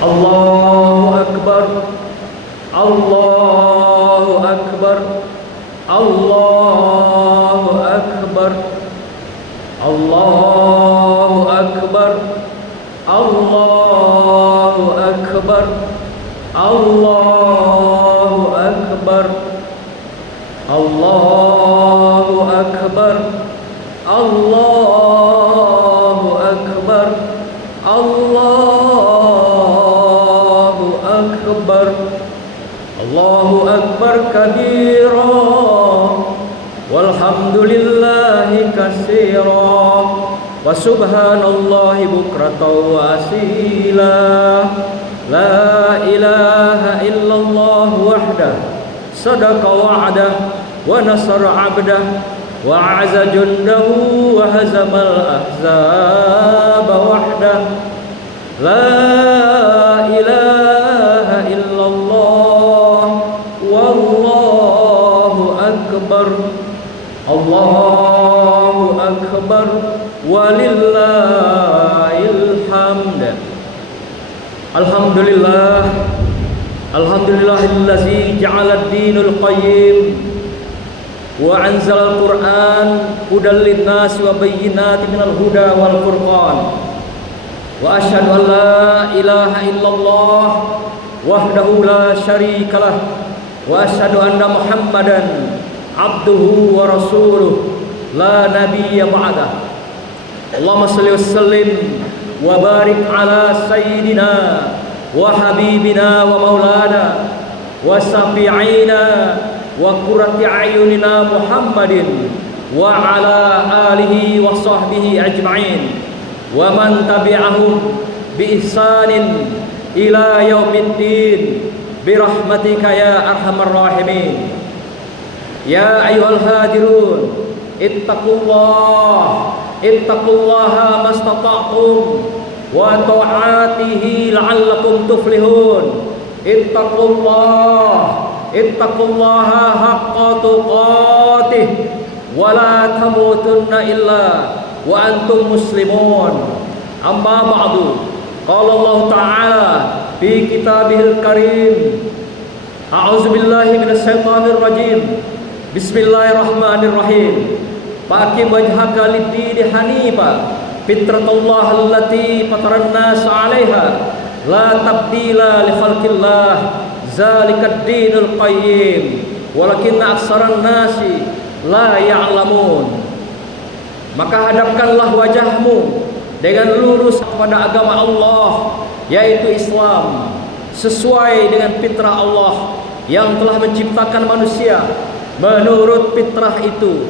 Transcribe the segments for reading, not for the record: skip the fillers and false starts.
Allahu Akbar, Allahu Akbar, Allahu Akbar, Allahu Akbar, Allahu Akbar, Allahu Akbar, Allahu Akbar, Allahu Akbar, Allahu Akbar, Allahu Akbar kabira, walhamdulillahi katsira, wa subhanallahi bukratan wa asila. La ilaha illallah wahdah, sadaqa wa'dah, wa nasara 'abdah, wa a'za jundahu, wa hazamal ahzaba wahdah. La ilaha illallah, wallahu akbar, Allahu akbar, walillahil hamd. Alhamdulillah, alhamdulillahillazi ja'ala ad-dinul qayyim wa anzala al-Qur'an hudan lin-nas wa bayyinatin minal huda wal furqan. Wa asyhadu an la ilaha illallah wahdahu la syarikalah, wa asyhadu anna Muhammadan abduhu wa rasuluh la nabiyya ba'dah. Allahumma shalli wa sallim wa barik ala sayyidina wa habibina wa maulana wa syafi'ina wa qurrati a'yunina Muhammadin wa ala alihi wa sahbihi ajma'in wa man tabi'ahum bi ihsanin ila yaumiddin bi rahmatika ya arhamar rahimin. Ya ayyuhal hadirun, ittaqullaha mastata'tum wa ta'atihi la'allakum tuflihun. Ittaqullaha haqqa tuqatih wa la tamutunna illa wa antum muslimun. Amma ba'du, qala Allah ta'ala fi kitabihil karim, a'udzu billahi minasy syaithanir rajim. Bismillahirrahmanirrahim. Faqim wajhaka lid-dini hanifa, fitratallah allati fataran nas 'alaiha, la tabdila li khalqillah, zalikad dinul qayyim, walakinna aksaran nasi la ya'lamun. Maka hadapkanlah wajahmu dengan lurus kepada agama Allah, yaitu Islam, sesuai dengan fitrah Allah yang telah menciptakan manusia. Menurut fitrah itu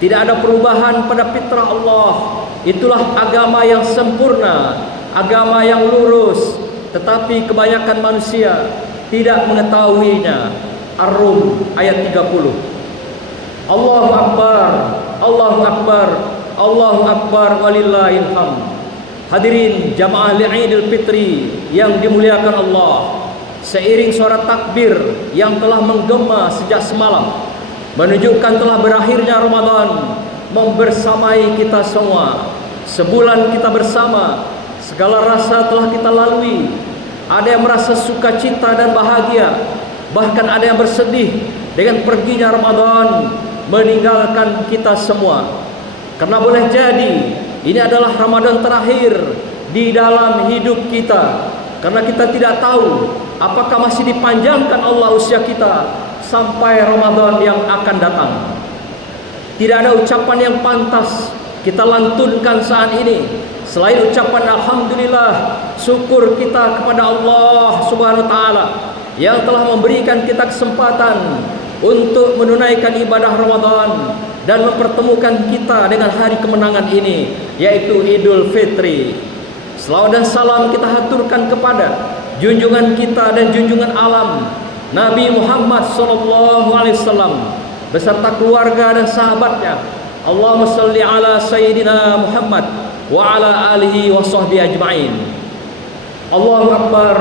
tidak ada perubahan pada fitrah Allah. Itulah agama yang sempurna, agama yang lurus, tetapi kebanyakan manusia tidak mengetahuinya. Ar-Rum ayat 30. Allahu Akbar, Allahu Akbar, Allahu Akbar, walillahil hamd. Hadirin jamaah Idul Fitri yang dimuliakan Allah, seiring suara takbir yang telah menggema sejak semalam menunjukkan telah berakhirnya Ramadan membersamai kita semua. Sebulan kita bersama, segala rasa telah kita lalui. Ada yang merasa sukacita dan bahagia, bahkan ada yang bersedih dengan perginya Ramadan meninggalkan kita semua. Karena boleh jadi ini adalah Ramadan terakhir di dalam hidup kita, karena kita tidak tahu apakah masih dipanjangkan Allah usia kita sampai Ramadan yang akan datang. Tidak ada ucapan yang pantas kita lantunkan saat ini selain ucapan alhamdulillah, syukur kita kepada Allah Subhanahu wa taala yang telah memberikan kita kesempatan untuk menunaikan ibadah Ramadan dan mempertemukan kita dengan hari kemenangan ini, yaitu Idul Fitri. Selawat dan salam kita haturkan kepada junjungan kita dan junjungan alam Nabi Muhammad SAW beserta keluarga dan sahabatnya. Allahumma salli ala sayyidina Muhammad wa ala alihi wa sahbihi ajma'in. Allahu Akbar,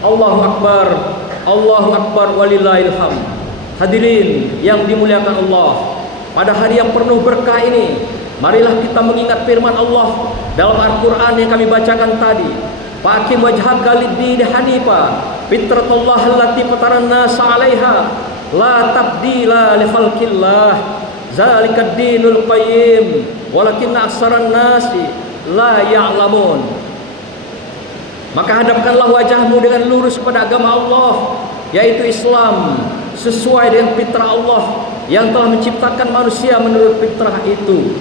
Allahu Akbar, Allahu Akbar, walillahil hamd. Hadirin yang dimuliakan Allah, pada hari yang penuh berkah ini, marilah kita mengingat firman Allah dalam Al-Quran yang kami bacakan tadi. Faqim wajhaka lid-din hanifa fitratallah allati fataran nas 'alaiha la tabdila li khalqillah zalikad dinul qayyim walakinna aksaran nasi la ya'lamun. Maka hadapkanlah wajahmu dengan lurus kepada agama Allah, yaitu Islam, sesuai dengan fitrah Allah yang telah menciptakan manusia menurut fitrah itu.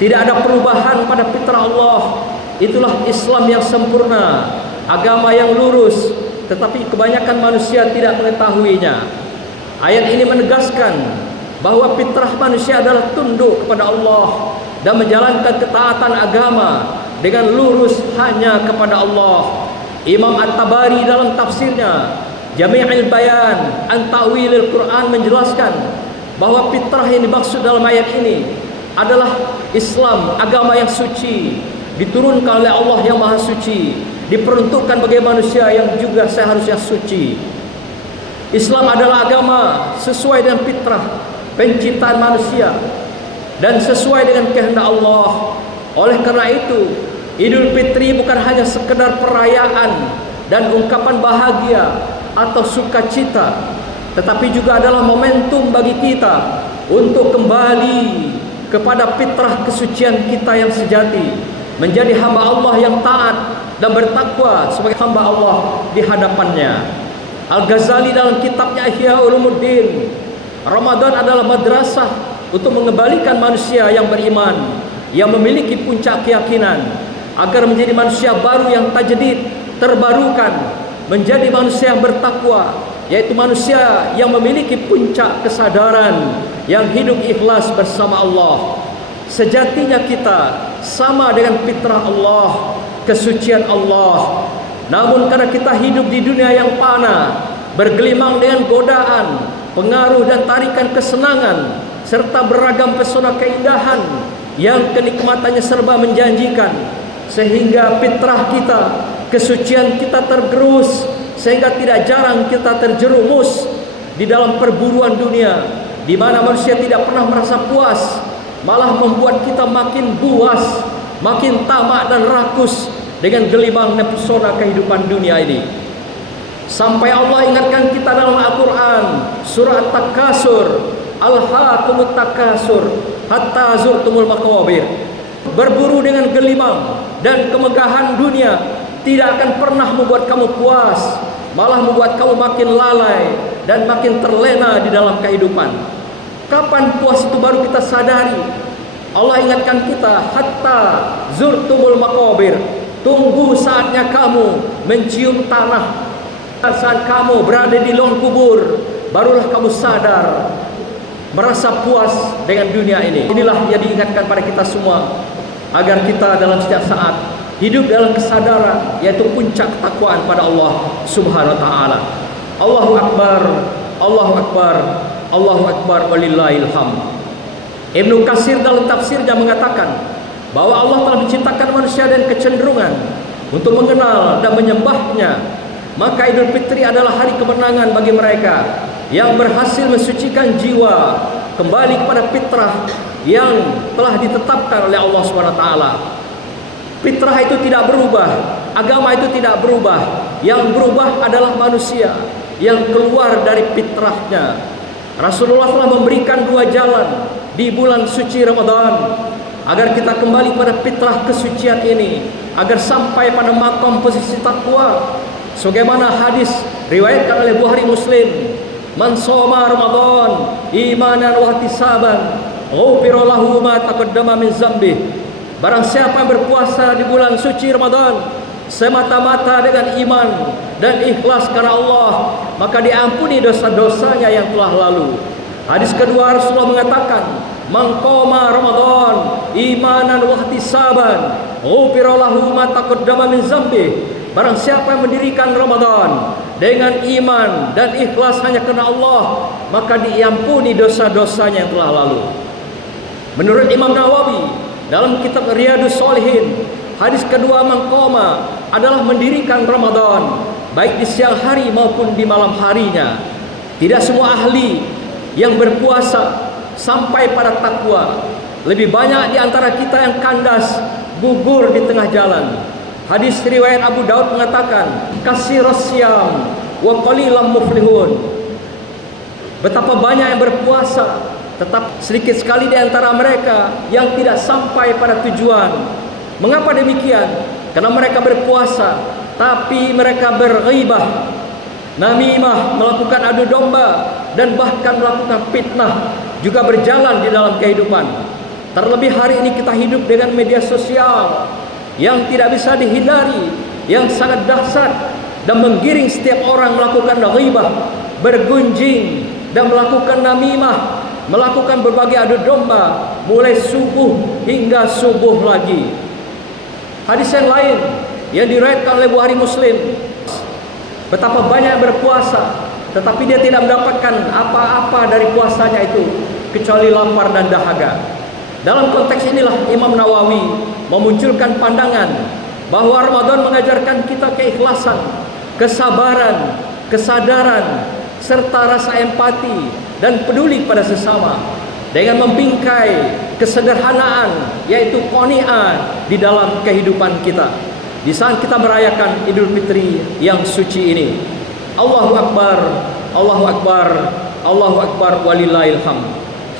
Tidak ada perubahan pada fitrah Allah. Itulah Islam yang sempurna, agama yang lurus, tetapi kebanyakan manusia tidak mengetahuinya. Ayat ini menegaskan bahwa fitrah manusia adalah tunduk kepada Allah dan menjalankan ketaatan agama dengan lurus hanya kepada Allah. Imam At-Tabari dalam tafsirnya Jami'ul Bayan an Ta'wilil Quran menjelaskan bahwa fitrah yang dimaksud dalam ayat ini adalah Islam, agama yang suci, diturunkan oleh Allah yang Maha Suci, diperuntukkan bagi manusia yang juga seharusnya suci. Islam adalah agama sesuai dengan fitrah penciptaan manusia dan sesuai dengan kehendak Allah. Oleh karena itu, Idul Fitri bukan hanya sekedar perayaan dan ungkapan bahagia atau sukacita, tetapi juga adalah momentum bagi kita untuk kembali kepada fitrah kesucian kita yang sejati, menjadi hamba Allah yang taat dan bertakwa sebagai hamba Allah di hadapannya. Al-Ghazali dalam kitabnya Ihya Ulumuddin, Ramadan adalah madrasah untuk mengembalikan manusia yang beriman, yang memiliki puncak keyakinan, agar menjadi manusia baru yang tajdid, terbarukan, menjadi manusia yang bertakwa, yaitu manusia yang memiliki puncak kesadaran, yang hidup ikhlas bersama Allah. Sejatinya kita sama dengan fitrah Allah, kesucian Allah. Namun karena kita hidup di dunia yang fana, bergelimang dengan godaan, pengaruh dan tarikan kesenangan, serta beragam pesona keindahan yang kenikmatannya serba menjanjikan, sehingga fitrah kita, kesucian kita tergerus, sehingga tidak jarang kita terjerumus di dalam perburuan dunia, di mana manusia tidak pernah merasa puas, malah membuat kita makin buas, makin tamak dan rakus dengan gelimang pesona kehidupan dunia ini. Sampai Allah ingatkan kita dalam Al-Quran, surah At-Takasur, Alhaakumut Takasur hatta zurtumul maqabir. Berburu dengan gelimang dan kemegahan dunia tidak akan pernah membuat kamu puas, malah membuat kamu makin lalai dan makin terlena di dalam kehidupan. Kapan puas itu baru kita sadari? Allah ingatkan kita, hatta zurtumul maqabir. Tunggu saatnya kamu mencium tanah. Saat kamu berada di lorong kubur, barulah kamu sadar, merasa puas dengan dunia ini. Inilah yang diingatkan pada kita semua, agar kita dalam setiap saat hidup dalam kesadaran, yaitu puncak ketakwaan pada Allah Subhanahu wa taala. Allahu Akbar, Allahu Akbar, Allahu Akbar walillahil hamd. Ibnu Katsir dalam tafsirnya mengatakan bahwa Allah telah menciptakan manusia dan kecenderungan untuk mengenal dan menyembahnya. Maka Idul Fitri adalah hari kemenangan bagi mereka yang berhasil mensucikan jiwa kembali kepada fitrah yang telah ditetapkan oleh Allah SWT. Fitrah itu tidak berubah, agama itu tidak berubah. Yang berubah adalah manusia yang keluar dari fitrahnya. Rasulullah telah memberikan dua jalan di bulan suci Ramadan agar kita kembali pada fitrah kesucian ini, agar sampai pada maqam posisi takwa. Sebagaimana hadis riwayatkan oleh Bukhari Muslim, man shoma Ramadan imanan wa ihtisaban ghufira lahu ma taqaddama min dzambih. Barang siapa yang berpuasa di bulan suci Ramadan semata-mata dengan iman dan ikhlas karena Allah, maka diampuni dosa-dosanya yang telah lalu. Hadis kedua, Rasulullah mengatakan, man qoma Ramadan imanan wa ihtisaban ghufira lahu ma taqaddama min dzambih. Barang siapa yang mendirikan Ramadan dengan iman dan ikhlas hanya karena Allah, maka diampuni dosa-dosanya yang telah lalu. Menurut Imam Nawawi dalam kitab Riyadhus Shalihin, hadis kedua mangkoma adalah mendirikan Ramadan baik di siang hari maupun di malam harinya. Tidak semua ahli yang berpuasa sampai pada takwa. Lebih banyak di antara kita yang kandas, gugur di tengah jalan. Hadis riwayat Abu Daud mengatakan, kasiras siyam wa qalilan muflihun. Betapa banyak yang berpuasa, tetap sedikit sekali di antara mereka yang tidak sampai pada tujuan. Mengapa demikian? Karena mereka berpuasa, tapi mereka berghibah, namimah, melakukan adu domba, dan bahkan melakukan fitnah juga berjalan di dalam kehidupan. Terlebih hari ini kita hidup dengan media sosial yang tidak bisa dihindari, yang sangat dahsyat dan menggiring setiap orang melakukan ghibah, bergunjing, dan melakukan namimah, melakukan berbagai adu domba mulai subuh hingga subuh lagi. Hadis yang lain yang diriwayatkan oleh Bukhari Muslim, betapa banyak yang berpuasa tetapi dia tidak mendapatkan apa-apa dari puasanya itu kecuali lapar dan dahaga. Dalam konteks inilah Imam Nawawi memunculkan pandangan bahwa Ramadan mengajarkan kita keikhlasan, kesabaran, kesadaran, serta rasa empati dan peduli pada sesama dengan membingkai kesederhanaan, yaitu qani'ah di dalam kehidupan kita di saat kita merayakan Idul Fitri yang suci ini. Allahu Akbar, Allahu Akbar, Allahu Akbar, walillahil hamd.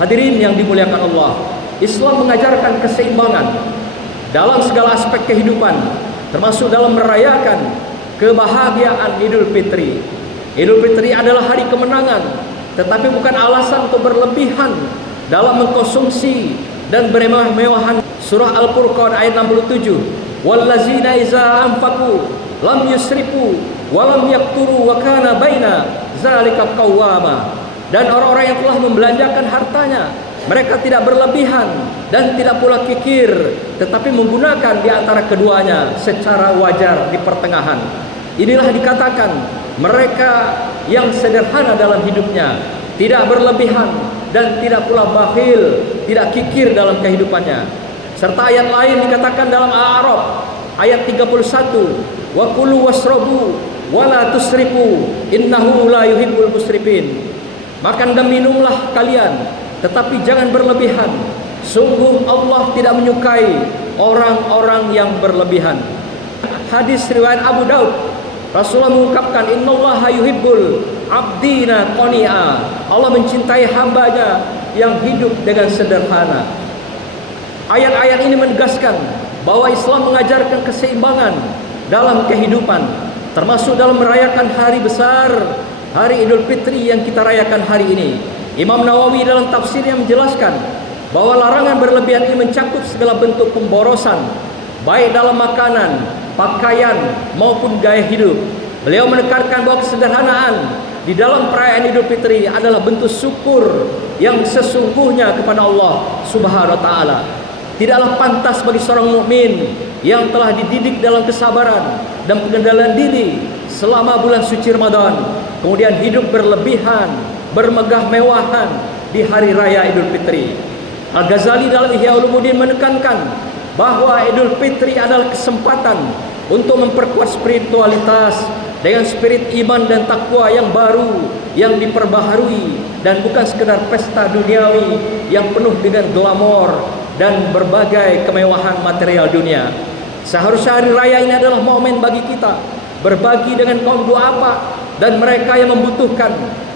Hadirin yang dimuliakan Allah, Islam mengajarkan keseimbangan dalam segala aspek kehidupan, termasuk dalam merayakan kebahagiaan Idul Fitri. Idul Fitri adalah hari kemenangan, tetapi bukan alasan untuk berlebihan dalam mengkonsumsi dan bermewah-mewahan. Surah Al-Furqan ayat 67, wallazina iza anfaqu lam yusrifu wa lam yaqturu wa kana baina zalika qawwama. Dan orang-orang yang telah membelanjakan hartanya, mereka tidak berlebihan dan tidak pula kikir, tetapi menggunakan di antara keduanya secara wajar di pertengahan. Inilah dikatakan mereka yang sederhana dalam hidupnya, tidak berlebihan dan tidak pula bakhil, tidak kikir dalam kehidupannya. Serta ayat lain dikatakan dalam Al-A'raf ayat 31, wa kulu wasrabu wa la tusrifu innahu la yuhibbul musrifin. Makan dan minumlah kalian, tetapi jangan berlebihan. Sungguh Allah tidak menyukai orang-orang yang berlebihan. Hadis riwayat Abu Daud, Rasulullah mengungkapkan, innallaha yuhibbul abdina qani'a. Allah mencintai hambanya yang hidup dengan sederhana. Ayat-ayat ini menegaskan bahwa Islam mengajarkan keseimbangan dalam kehidupan, termasuk dalam merayakan hari besar, hari Idul Fitri yang kita rayakan hari ini. Imam Nawawi dalam tafsirnya menjelaskan bahwa larangan berlebihan ini mencakup segala bentuk pemborosan, baik dalam makanan, pakaian maupun gaya hidup. Beliau menekankan bahwa kesederhanaan di dalam perayaan Idul Fitri adalah bentuk syukur yang sesungguhnya kepada Allah Subhanahu wa taala. Tidaklah pantas bagi seorang mukmin yang telah dididik dalam kesabaran dan pengendalian diri selama bulan suci Ramadan, kemudian hidup berlebihan, bermegah-mewahan di hari raya Idul Fitri. Al-Ghazali dalam Ihya Ulumuddin menekankan bahwa Idul Fitri adalah kesempatan untuk memperkuat spiritualitas dengan spirit iman dan takwa yang baru, yang diperbaharui, dan bukan sekedar pesta duniawi yang penuh dengan glamor dan berbagai kemewahan material dunia. Seharusnya hari raya ini adalah momen bagi kita berbagi dengan kaum duafa dan mereka yang membutuhkan,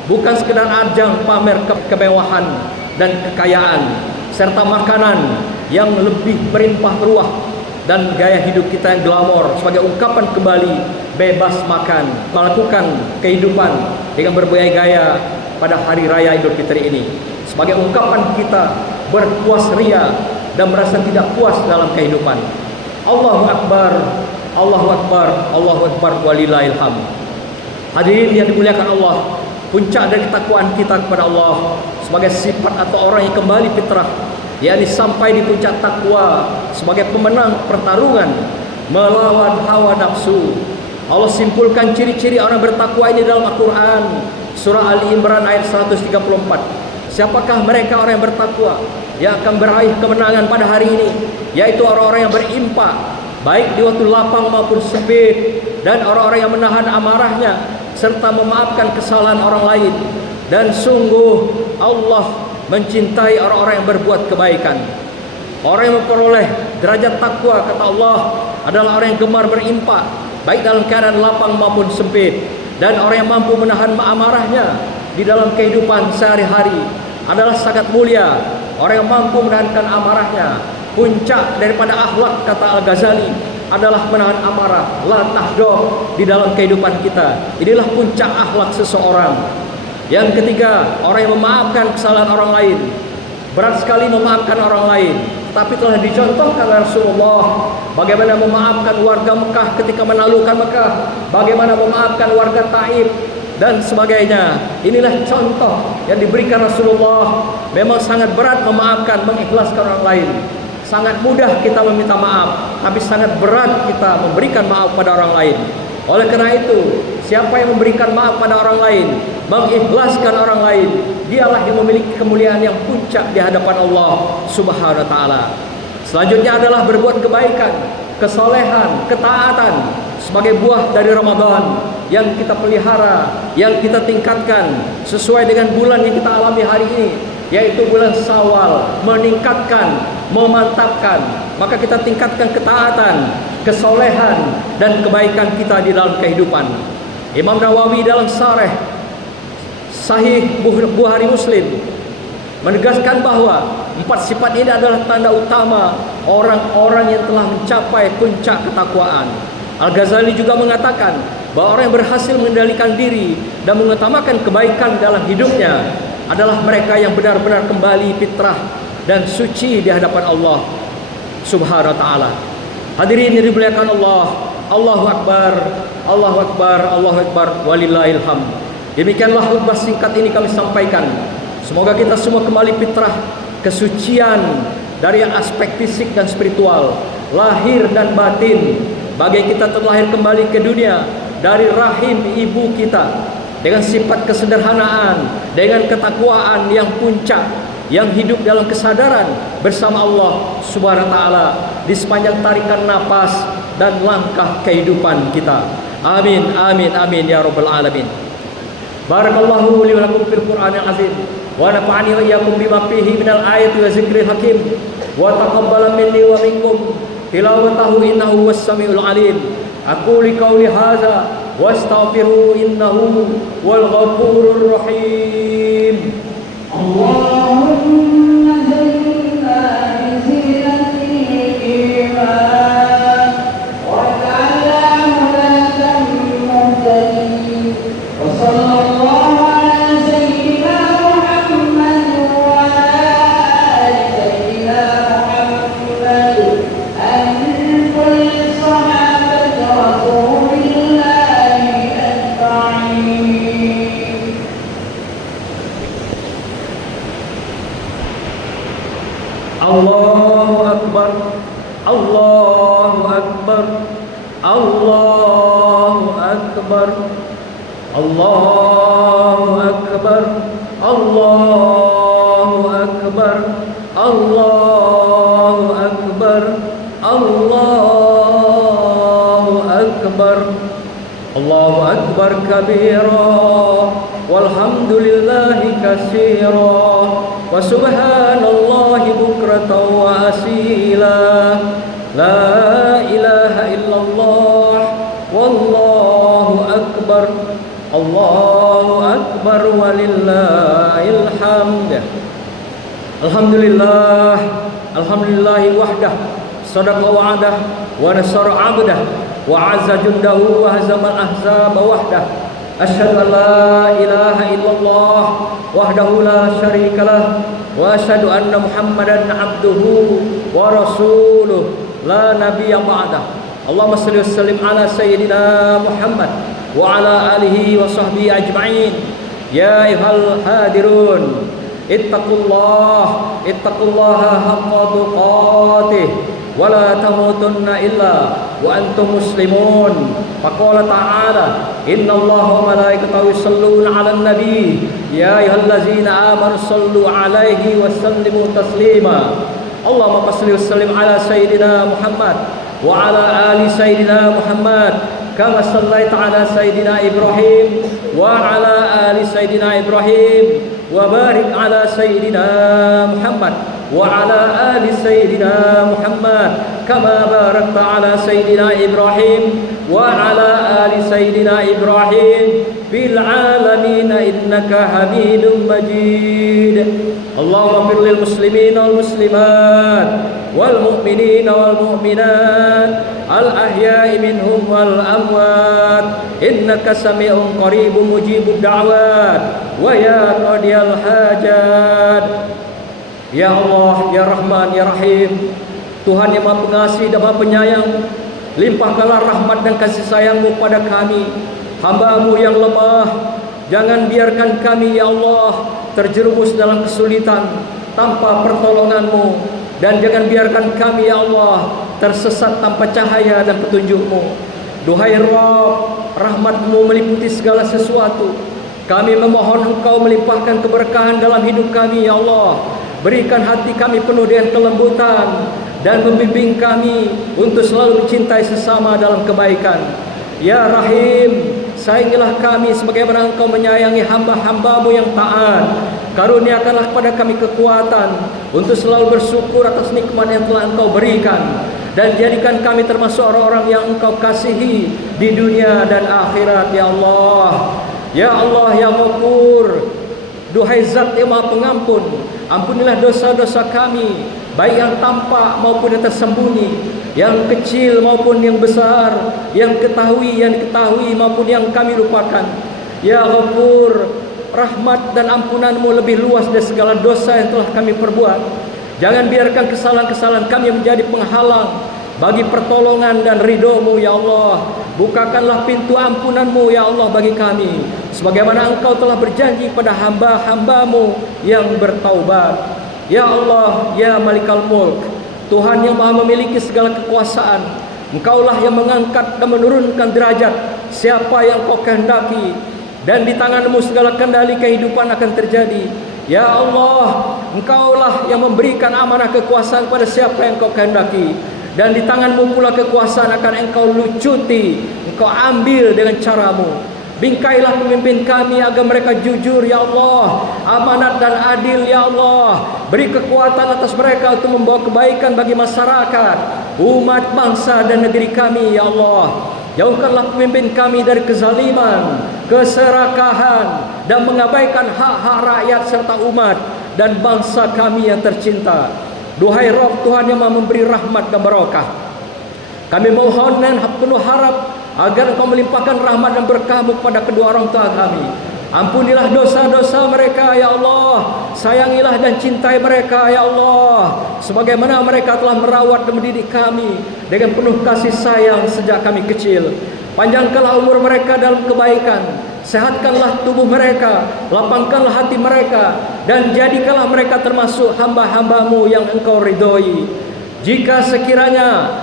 bukan sekedar ajang pamer kemewahan dan kekayaan serta makanan yang lebih berlimpah ruah dan gaya hidup kita yang glamor sebagai ungkapan kembali bebas makan, melakukan kehidupan dengan berbagai gaya pada hari raya Idul Fitri ini sebagai ungkapan kita berpuas ria dan merasa tidak puas dalam kehidupan. Allahu Akbar, Allahu Akbar, Allahu Akbar, walillahil hamd. Hadirin yang dimuliakan Allah, puncak dari ketakwaan kita kepada Allah sebagai sifat atau orang yang kembali fitrah, yakni sampai di puncak takwa sebagai pemenang pertarungan melawan hawa nafsu. Allah simpulkan ciri-ciri orang bertakwa ini dalam Al-Quran, surah Ali Imran ayat 134. Siapakah mereka orang yang bertakwa yang akan meraih kemenangan pada hari ini? Yaitu orang-orang yang berimpak baik di waktu lapang maupun sempit, dan orang-orang yang menahan amarahnya serta memaafkan kesalahan orang lain. Dan sungguh Allah mencintai orang-orang yang berbuat kebaikan. Orang yang memperoleh derajat takwa, kata Allah, adalah orang yang gemar berinfak, baik dalam keadaan lapang maupun sempit. Dan orang yang mampu menahan amarahnya di dalam kehidupan sehari-hari adalah sangat mulia. Orang yang mampu menahankan amarahnya, puncak daripada akhlak, kata Al-Ghazali, adalah menahan amarah, la tahdab, di dalam kehidupan kita. Inilah puncak akhlak seseorang. Yang ketiga, orang yang memaafkan kesalahan orang lain. Berat sekali memaafkan orang lain, tapi telah dicontohkan oleh Rasulullah bagaimana memaafkan warga Mekah ketika menaklukkan Mekah, bagaimana memaafkan warga Taif dan sebagainya. Inilah contoh yang diberikan Rasulullah. Memang sangat berat memaafkan, mengikhlaskan orang lain. Sangat mudah kita meminta maaf, tapi sangat berat kita memberikan maaf pada orang lain. Oleh karena itu, siapa yang memberikan maaf pada orang lain, mengikhlaskan orang lain, dialah yang memiliki kemuliaan yang puncak di hadapan Allah Subhanahu wa taala. Selanjutnya adalah berbuat kebaikan, kesolehan, ketaatan sebagai buah dari Ramadan yang kita pelihara, yang kita tingkatkan sesuai dengan bulan yang kita alami hari ini, yaitu bulan Syawal. Meningkatkan, memantapkan, maka kita tingkatkan ketaatan, kesolehan dan kebaikan kita di dalam kehidupan. Imam Nawawi dalam Syarah Sahih Bukhari Muslim menegaskan bahwa 4 sifat ini adalah tanda utama orang-orang yang telah mencapai puncak ketakwaan. Al-Ghazali juga mengatakan bahwa orang yang berhasil mengendalikan diri dan mengutamakan kebaikan dalam hidupnya adalah mereka yang benar-benar kembali fitrah dan suci di hadapan Allah Subhanahu wa taala. Hadirin yang dimuliakan Allah, Allahu Akbar, Allahu Akbar, Allahu Akbar, walillahil hamd. Demikianlah khutbah singkat ini kami sampaikan. Semoga kita semua kembali fitrah, kesucian dari aspek fisik dan spiritual, lahir dan batin. Bagai kita terlahir kembali ke dunia dari rahim ibu kita dengan sifat kesederhanaan, dengan ketakwaan yang puncak, yang hidup dalam kesadaran bersama Allah Subhanahu wa taala di sepanjang tarikan napas dan langkah kehidupan kita. Amin, amin, amin ya rabbal alamin. Barakallahu li wa lakum fil Qur'anil azim wa nafa'ani wa iyyakum bima fihi minal ayati wa zikril hakim wa taqabbala minni wa minkum tilawatahu innahu was-sami'ul alim. Aku li qauli hadza wastaghfiru innahu wal ghafurur rahim. Allahumma zayyinna bi zinatil iman waj'alna hudatan muhtadin wa sallallahu ala sayyidina Muhammad wa ala ali sayyidina Muhammad an kulli sahabati rasulillahi ajma'in. Allahu Akbar, Allahu Akbar, Allahu Akbar, Allahu Akbar, Allahu Akbar, Allahu Akbar, Allahu Akbar, Allahu Akbar kabira walhamdulillahi katsira wa subhanallahi bukratan wa asila. La ilaha illallah wallahu akbar, Allahu akbar walillahil hamd. Alhamdulillah, alhamdulillahi wahdah, sadaqa wa'adah wa nasara 'abdah wa 'azza jundahu wa hazamal ahzaba wahdah. Asyhadu an la ilaha illallah wahdahu la syarikalah wa asyhadu anna Muhammadan 'abduhu wa rasuluh la nabiyya ba'dah. Allahumma shalli wa sallim ala sayyidina Muhammad wa ala alihi wa sahbihi ajma'in. Ya ayyuhal hadirun, ittaqullaha haqqa tuqatih wa la tamutunna illa wa antum muslimun. Faqala ta'ala, innallaha wa malaikatahu yusholluna 'alan nabi ya ayyuhallazina amanu shallu 'alaihi wa sallimu taslima. Allahumma shalli wa sallim ala sayyidina Muhammad wa ala ali sayyidina Muhammad kama shallaita ala sayyidina Ibrahim wa ala ali sayyidina Ibrahim wa barik ala sayyidina Muhammad وعلى آل سيدنا محمد كما باركت على سيدنا إبراهيم وعلى آل سيدنا إبراهيم في العالمين إنك حميد مجيد. اللهم اغفر للمسلمين والمسلمات والمؤمنين والمؤمنات الأحياء منهم والأموات إنك سميع قريب مجيب الدعوات ويا قاضي الحاجات. Ya Allah, Ya Rahman, Ya Rahim, Tuhan yang Maha Pengasih dan Maha Penyayang, limpahkanlah rahmat dan kasih sayang-Mu pada kami, hamba-Mu yang lemah. Jangan biarkan kami, Ya Allah, terjerumus dalam kesulitan tanpa pertolongan-Mu, dan jangan biarkan kami, Ya Allah, tersesat tanpa cahaya dan petunjuk-Mu. Duhai Rabb, rahmat-Mu meliputi segala sesuatu. Kami memohon Engkau melimpahkan keberkahan dalam hidup kami, Ya Allah. Berikan hati kami penuh dengan kelembutan dan membimbing kami untuk selalu mencintai sesama dalam kebaikan. Ya Rahim, sayangilah kami sebagaimana Engkau menyayangi hamba-hamba-Mu yang taat. Karuniakanlah kepada kami kekuatan untuk selalu bersyukur atas nikmat yang telah Engkau berikan, dan jadikan kami termasuk orang-orang yang Engkau kasihi di dunia dan akhirat, Ya Allah. Ya Allah, Ya Ghafur, duhai Zat yang Maha Pengampun, ampunilah dosa-dosa kami, baik yang tampak maupun yang tersembunyi, yang kecil maupun yang besar, yang diketahui maupun yang kami lupakan. Ya Ghafur, rahmat dan ampunan-Mu lebih luas dari segala dosa yang telah kami perbuat. Jangan biarkan kesalahan-kesalahan kami menjadi penghalang bagi pertolongan dan ridho-Mu, Ya Allah. Bukakanlah pintu ampunan-Mu, Ya Allah, bagi kami, sebagaimana Engkau telah berjanji pada hamba-hamba-Mu yang bertaubat. Ya Allah, Ya Malikal Mulk, Tuhan yang Maha memiliki segala kekuasaan, Engkaulah yang mengangkat dan menurunkan derajat siapa yang Kau kehendaki, dan di tangan-Mu segala kendali kehidupan akan terjadi. Ya Allah, Engkaulah yang memberikan amanah kekuasaan pada siapa yang Kau kehendaki, dan di tangan-Mu pula kekuasaan akan Engkau lucuti, Engkau ambil dengan cara-Mu. Bingkailah pemimpin kami agar mereka jujur, Ya Allah, amanat dan adil, Ya Allah. Beri kekuatan atas mereka untuk membawa kebaikan bagi masyarakat, umat, bangsa dan negeri kami, Ya Allah. Jauhkanlah pemimpin kami dari kezaliman, keserakahan, dan mengabaikan hak-hak rakyat serta umat dan bangsa kami yang tercinta. Duhai Rabb, Tuhan yang Maha memberi rahmat dan barakah, kami mohon dan penuh harap agar Engkau melimpahkan rahmat dan berkah-Mu kepada kedua orang tua kami. Ampunilah dosa-dosa mereka, Ya Allah. Sayangilah dan cintai mereka, Ya Allah, sebagaimana mereka telah merawat dan mendidik kami dengan penuh kasih sayang sejak kami kecil. Panjangkanlah umur mereka dalam kebaikan, sehatkanlah tubuh mereka, lapangkanlah hati mereka, dan jadikanlah mereka termasuk hamba-hamba-Mu yang Engkau ridhoi. Jika sekiranya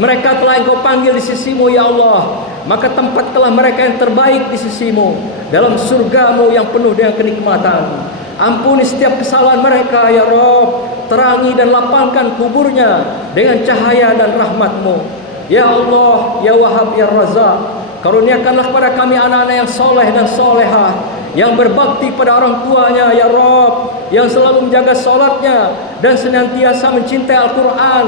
mereka telah Engkau panggil di sisi-Mu, Ya Allah, maka tempatkanlah mereka yang terbaik di sisi-Mu dalam surga-Mu yang penuh dengan kenikmatan. Ampuni setiap kesalahan mereka, Ya Rabb. Terangi dan lapangkan kuburnya dengan cahaya dan rahmat-Mu. Ya Allah, Ya Wahhab, Ya Razzaq, karuniakanlah kepada kami anak-anak yang soleh dan solehah, yang berbakti pada orang tuanya, Ya Rabb, yang selalu menjaga solatnya dan senantiasa mencintai Al-Quran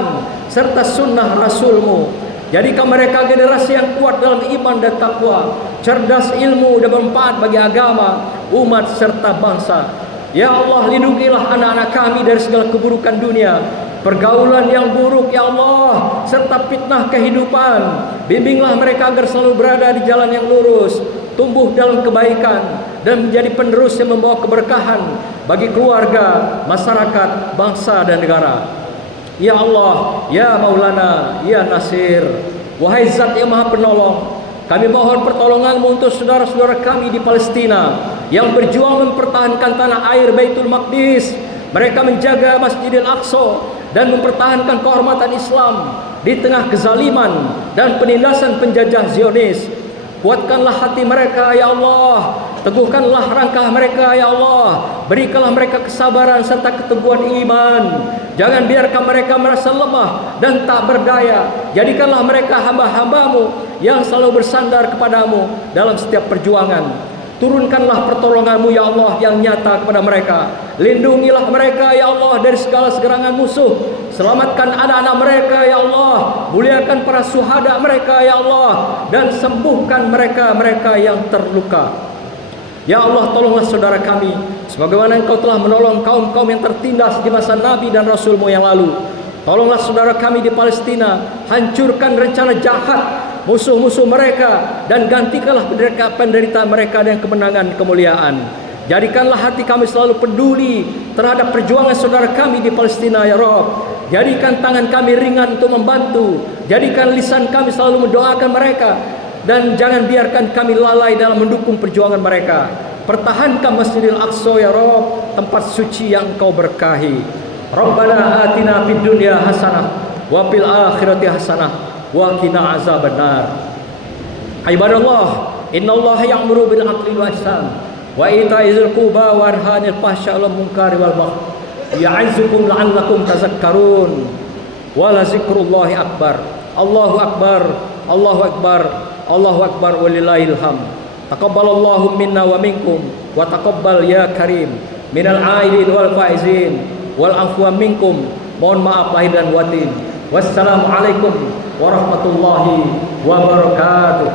serta sunnah Rasul-Mu. Jadikan mereka generasi yang kuat dalam iman dan takwa, cerdas, ilmu dan bermanfaat bagi agama, umat serta bangsa. Ya Allah, lindungilah anak-anak kami dari segala keburukan dunia, pergaulan yang buruk, Ya Allah, serta fitnah kehidupan. Bimbinglah mereka agar selalu berada di jalan yang lurus, tumbuh dalam kebaikan, dan menjadi penerus yang membawa keberkahan bagi keluarga, masyarakat, bangsa dan negara. Ya Allah, Ya Maulana, Ya Nasir, wahai Zat yang Maha Penolong, kami mohon pertolongan-Mu untuk saudara-saudara kami di Palestina yang berjuang mempertahankan tanah air Baitul Maqdis. Mereka menjaga Masjidil Aqsa dan mempertahankan kehormatan Islam di tengah kezaliman dan penindasan penjajah Zionis. Kuatkanlah hati mereka, Ya Allah. Teguhkanlah langkah mereka, Ya Allah. Berikanlah mereka kesabaran serta keteguhan iman. Jangan biarkan mereka merasa lemah dan tak berdaya. Jadikanlah mereka hamba-hamba-Mu yang selalu bersandar kepadamu dalam setiap perjuangan. Turunkanlah pertolongan-Mu ya Allah yang nyata kepada mereka. Lindungilah mereka ya Allah dari segala serangan musuh. Selamatkan anak-anak mereka ya Allah. Muliakan para syuhada mereka ya Allah, dan sembuhkan mereka-mereka yang terluka. Ya Allah, tolonglah saudara kami sebagaimana Engkau telah menolong kaum-kaum yang tertindas di masa Nabi dan Rasul-Mu yang lalu. Tolonglah saudara kami di Palestina, hancurkan rencana jahat musuh-musuh mereka, dan gantikanlah penderitaan mereka dengan kemenangan kemuliaan. Jadikanlah hati kami selalu peduli terhadap perjuangan saudara kami di Palestina ya Rabb. Jadikan tangan kami ringan untuk membantu. Jadikan lisan kami selalu mendoakan mereka, dan jangan biarkan kami lalai dalam mendukung perjuangan mereka. Pertahankan Masjidil Aqsa ya Rabb, tempat suci yang Engkau berkahi. Rabbana atina fid dunya hasanah wa fil akhirati hasanah wa qina azabannar. Ibadallah, innallaha ya'muru bil 'adli wal ihsan wa ita'i dzil qurba wa yanha 'anil fahsya'i wal munkari wal baghi ya'izukum la'allakum tazakkarun. Wa la zikrullahi akbar. Allahu akbar, Allahu akbar, Allahu akbar, walillahil hamd. Taqabbalallahu minna wa minkum wa taqabbal ya karim minal aidin wal faizin wal afwa minkum. Mohon maaf lahir dan batin. Wassalamualaikum warahmatullahi wabarakatuh.